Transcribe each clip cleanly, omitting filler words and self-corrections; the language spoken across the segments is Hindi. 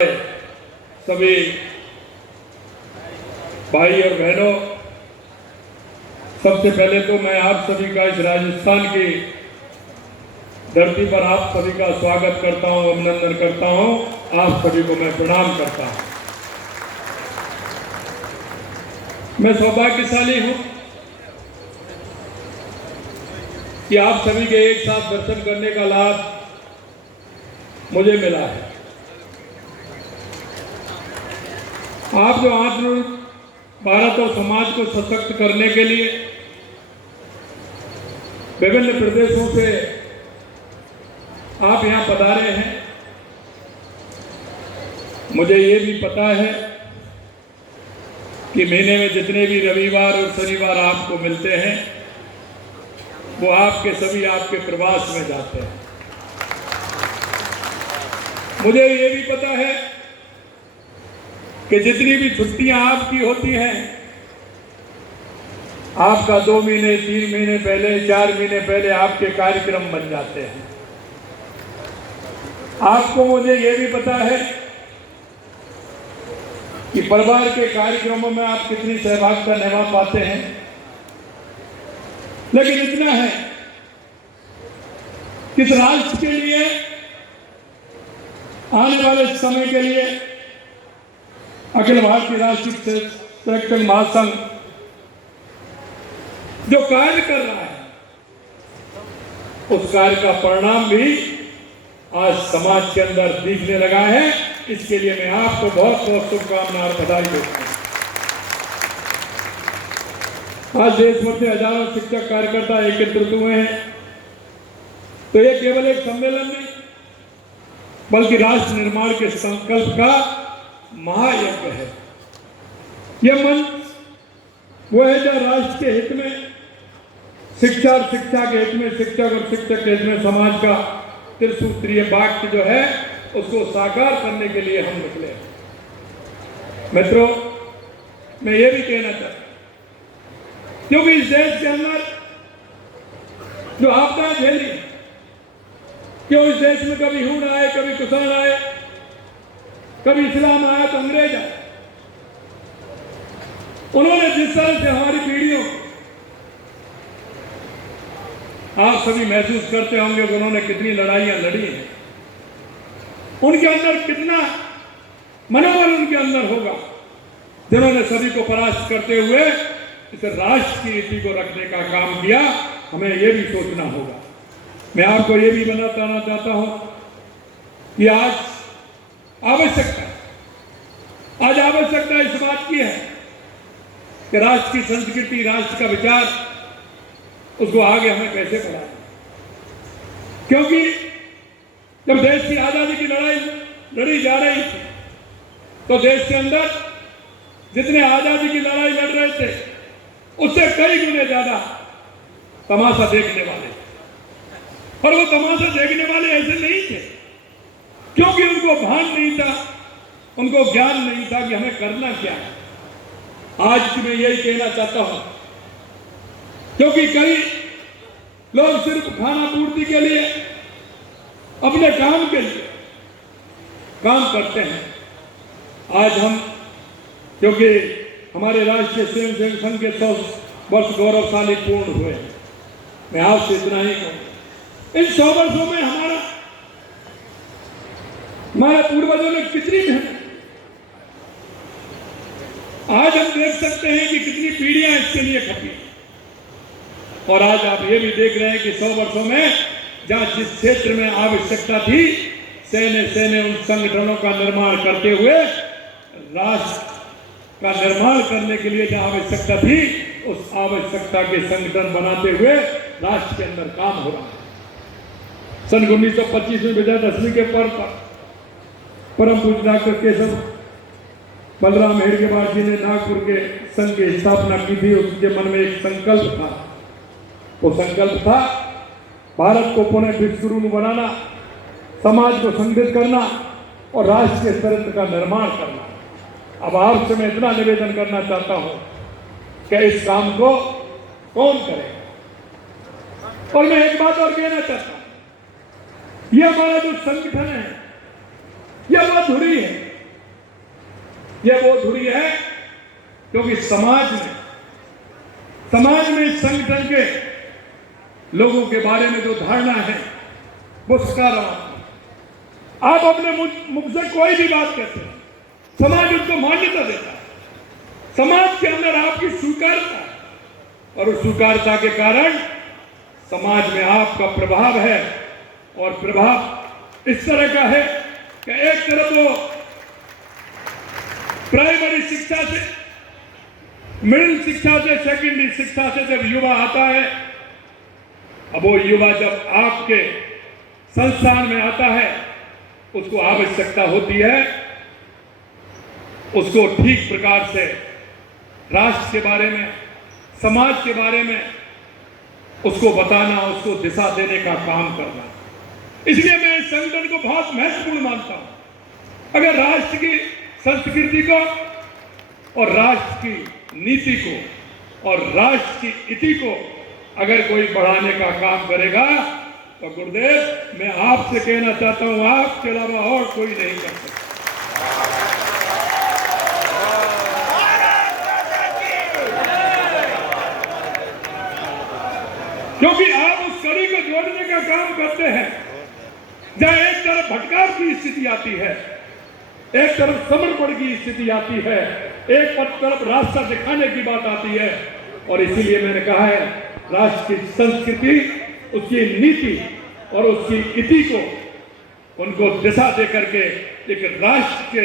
सभी भाई और बहनों, सबसे पहले तो मैं आप सभी का इस राजस्थान की धरती पर आप सभी का स्वागत करता हूं, अभिनंदन करता हूं। आप सभी को मैं प्रणाम करता हूं। मैं सौभाग्यशाली हूं कि आप सभी के एक साथ दर्शन करने का लाभ मुझे मिला है। आप जो आत्मनिर्भर भारत और समाज को सशक्त करने के लिए विभिन्न प्रदेशों से आप यहाँ पधारे हैं, मुझे ये भी पता है कि महीने में जितने भी रविवार और शनिवार आपको मिलते हैं वो आपके सभी आपके प्रवास में जाते हैं। मुझे ये भी पता है कि जितनी भी छुट्टियां आपकी होती हैं, आपका 2 महीने 3 महीने पहले 4 महीने पहले आपके कार्यक्रम बन जाते हैं। आपको मुझे ये भी पता है कि परिवार के कार्यक्रमों में आप कितनी सहभागिता निभा पाते हैं। लेकिन इतना है कि इस राष्ट्र के लिए आने वाले समय के लिए अखिल भारतीय राष्ट्रीय स्वयंसेवक महासंघ जो कार्य कर रहा है, उस कार्य का परिणाम भी आज समाज के अंदर दिखने लगा है। इसके लिए मैं आपको बहुत बहुत शुभकामनाएं और बधाई देता हूं। आज देश भर से हजारों शिक्षक कार्यकर्ता एकत्रित हुए हैं, तो ये केवल एक सम्मेलन नहीं बल्कि राष्ट्र निर्माण के संकल्प का महायज्ञ है। यह मंच वो है जो राष्ट्र के हित में, शिक्षा और शिक्षा के हित में, शिक्षक और शिक्षक के हित में समाज का त्रिसूत्रीय वाक्य जो है उसको साकार करने के लिए हम निकले। मित्रों, मैं ये भी कहना चाहता हूं क्योंकि इस देश के अंदर जो आपदा झेली, क्यों इस देश में कभी हूण आए, कभी कुषाण आए, कभी इस्लाम आया तो अंग्रेज आए, उन्होंने जिस तरह से हमारी पीढ़ियों, आप सभी महसूस करते होंगे कि उन्होंने कितनी लड़ाइयां लड़ी हैं, उनके अंदर कितना मनोबल उनके अंदर होगा जिन्होंने सभी को परास्त करते हुए इस राष्ट्र की नीति को रखने का काम किया। हमें यह भी सोचना होगा। मैं आपको यह भी बताना चाहता हूं कि आज आवश्यकता इस बात की है कि राष्ट्र की संस्कृति, राष्ट्र का विचार, उसको आगे हमें कैसे बढ़ाएं। क्योंकि जब देश की आजादी की लड़ाई लड़ी जा रही थी तो देश के अंदर जितने आजादी की लड़ाई लड़ रहे थे उससे कई गुने ज्यादा तमाशा देखने वाले, और वो तमाशा देखने वाले ऐसे नहीं थे क्योंकि उनको भान नहीं था, उनको ज्ञान नहीं था कि हमें करना क्या है। आज मैं यही कहना चाहता हूं क्योंकि कई लोग सिर्फ खाना पूर्ति के लिए, अपने काम के लिए काम करते हैं। आज हम, क्योंकि हमारे राष्ट्रीय स्वयंसेवक संघ के 100 वर्ष गौरवशाली पूर्ण हुए, मैं आपसे इतना ही कहूं, इन 100 वर्षों में हमारे पूर्वजों ने कितनी मेहनत, आज हम देख सकते हैं कि कितनी पीढ़ियां इसके लिए खपी, और आज आप ये भी देख रहे हैं कि 100 वर्षों में जहां जिस क्षेत्र में आवश्यकता थी, सेने उन संगठनों का निर्माण करते हुए राष्ट्र का निर्माण करने के लिए जहां आवश्यकता थी, उस आवश्यकता के संगठन बनाते हुए राष्ट्र के अंदर काम हो रहा है। सन 1925 में विजयादशमी के पर्व पर परम पूज्य डॉक्टर केशव बलराम हेडगेवार जी ने नागपुर के संघ की स्थापना की थी। उसके मन में एक संकल्प था, वो संकल्प था भारत को पुनः विश्व गुरु बनाना, समाज को संगठित करना और राष्ट्र के चरित्र का निर्माण करना। अब आपसे मैं इतना निवेदन करना चाहता हूं कि इस काम को कौन करेगा। और मैं एक बात और कहना चाहता हूं, यह हमारा जो संगठन है यह अधूरी है। यह वो धुरी है क्योंकि समाज में संगठन के लोगों के बारे में जो धारणा है वो सकारात्मक। आप अपने मुख से कोई भी बात कहते हैं, समाज उसको मान्यता देता है, समाज के अंदर आपकी स्वीकारता है, और उस स्वीकारता के कारण समाज में आपका प्रभाव है। और प्रभाव इस तरह का है कि एक तरफ वो प्राइमरी शिक्षा से, मिडिल शिक्षा से, सेकेंडरी शिक्षा से जब युवा आता है, अब वो युवा जब आपके संस्थान में आता है, उसको आवश्यकता होती है उसको ठीक प्रकार से राष्ट्र के बारे में, समाज के बारे में उसको बताना, उसको दिशा देने का काम करना। इसलिए मैं इस संगठन को बहुत महत्वपूर्ण मानता हूं। अगर राष्ट्र की संस्कृति को और राष्ट्र की नीति को और राष्ट्र की इति को अगर कोई बढ़ाने का काम करेगा तो गुरुदेव, मैं आपसे कहना चाहता हूं, आपके अलावा और कोई नहीं कर सकता। क्योंकि आप उस कड़ी को जोड़ने का काम करते हैं जहां एक तरफ भटकाव की स्थिति आती है, एक तरफ समर्पण की स्थिति आती है, एक तरफ रास्ता दिखाने की बात आती है। और इसीलिए मैंने कहा है, राष्ट्र की संस्कृति, उसकी नीति और उसकी इति को उनको दिशा दे करके एक राष्ट्र के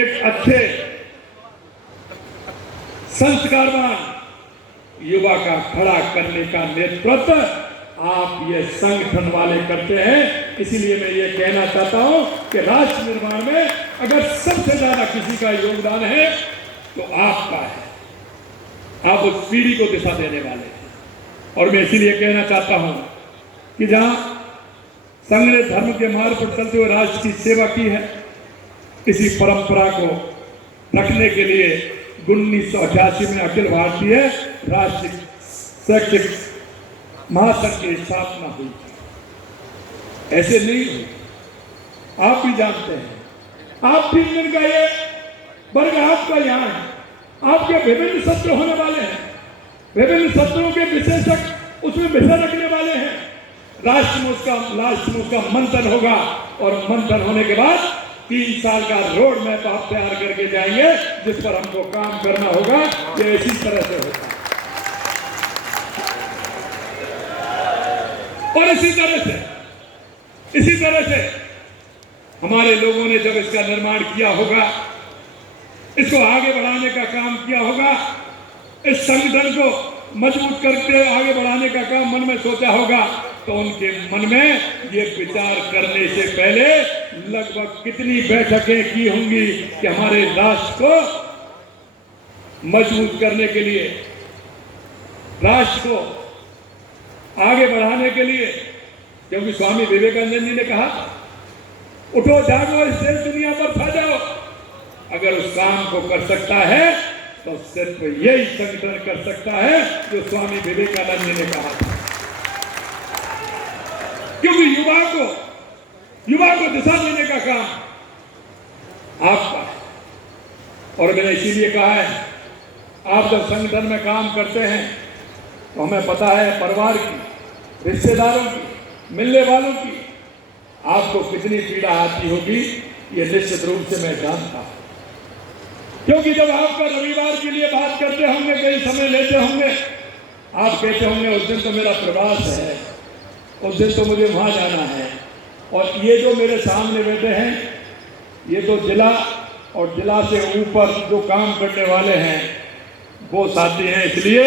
एक अच्छे संस्कारवान युवा का खड़ा करने का नेतृत्व आप ये संगठन वाले करते हैं। इसीलिए मैं ये कहना चाहता हूं कि राष्ट्र निर्माण में अगर सबसे ज्यादा किसी का योगदान है तो आपका है। आप उस पीढ़ी को दिशा देने वाले हैं। और मैं इसीलिए कहना चाहता हूं कि जहां संघ ने धर्म के मार्ग पर चलते हुए राष्ट्र की सेवा की है, इसी परंपरा को रखने के लिए 1988 में अखिल भारतीय राष्ट्रीय शैक्षिक महासंघ की स्थापना हुई। ऐसे नहीं हुई, आप भी जानते हैं। आप 3 दिन का ये वर्ग आपका यहाँ है, आपके विभिन्न सत्र होने वाले हैं, विभिन्न सत्रों के विशेषक उसमें विषय रखने वाले हैं। लास्ट में उसका मंथन होगा और मंथन होने के बाद 3 साल का रोड मैप आप तैयार करके जाएंगे जिस पर हमको काम करना होगा। ये इसी तरह से होगा और इसी तरह से हमारे लोगों ने जब इसका निर्माण किया होगा, इसको आगे बढ़ाने का काम किया होगा, इस संगठन को मजबूत करके आगे बढ़ाने का काम मन में सोचा होगा, तो उनके मन में ये विचार करने से पहले लगभग कितनी बैठकें की होंगी कि हमारे राष्ट्र को मजबूत करने के लिए, राष्ट्र को आगे बढ़ाने के लिए। क्योंकि स्वामी विवेकानंद जी ने कहा, उठो जागो, इस देश दुनिया पर छा जाओ। अगर उस काम को कर सकता है तो सिर्फ यही संगठन कर सकता है जो स्वामी विवेकानंद जी ने कहा था। क्योंकि युवा को दिशा देने का काम आपका है। और मैंने इसीलिए कहा है, आप जब संगठन में काम करते हैं तो हमें पता है परिवार की, रिश्तेदारों की, मिलने वालों की आपको कितनी पीड़ा आती होगी, ये निश्चित रूप से मैं जानता हूं। क्योंकि जब आपका रविवार के लिए बात करते होंगे, कई समय लेते होंगे, आप कहते होंगे उस दिन तो मेरा प्रवास है, उस दिन तो मुझे वहां जाना है। और ये जो मेरे सामने बैठे हैं, ये तो जिला और जिला से ऊपर जो काम करने वाले हैं वो साथी हैं। इसलिए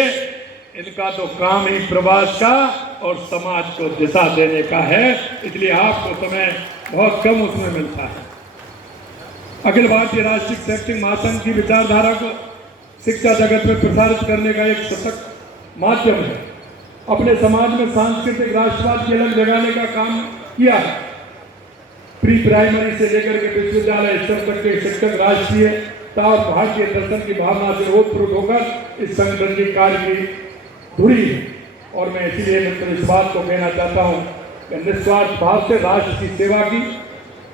इनका तो काम ही प्रवास का और समाज को दिशा देने का है। इसलिए आपको समय बहुत कम उसमें मिलता है। अखिल भारतीय राष्ट्रीय शैक्षिक महासंघ की विचारधारा को शिक्षा जगत में प्रसारित करने का एक सशक्त माध्यम है। अपने समाज में सांस्कृतिक राष्ट्रवाद की अलग जगाने का काम किया है। प्री प्राइमरी से लेकर के विश्वविद्यालय स्तर तक के शिक्षक राष्ट्रीयता और भारतीय दर्शन की भावना से ओतप्रोत होकर इस संगठन की कार्य की धुरी है। और मैं इसीलिए मित्र इस बात को कहना चाहता हूँ कि निस्वार्थ भाव से राष्ट्र की सेवा की,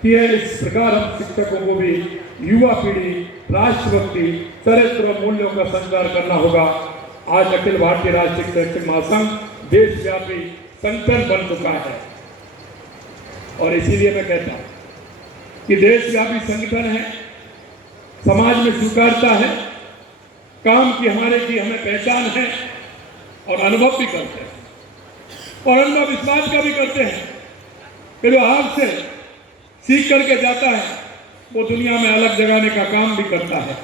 की है। इस प्रकार हम शिक्षकों को भी युवा पीढ़ी, राष्ट्रभक्ति, चरित्र और मूल्यों का संचार करना होगा। आज अखिल भारतीय राष्ट्रीय शैक्षिक महासंघ देशव्यापी संगठन बन चुका है और इसीलिए मैं कहता हूं कि देशव्यापी संगठन है, समाज में स्वीकारता है, काम की हमें पहचान है और अनुभव भी करते हैं और अनुभव इस बात का भी करते हैं कि जो आपसे सीख करके जाता है वो दुनिया में अलग जगाने का काम भी करता है।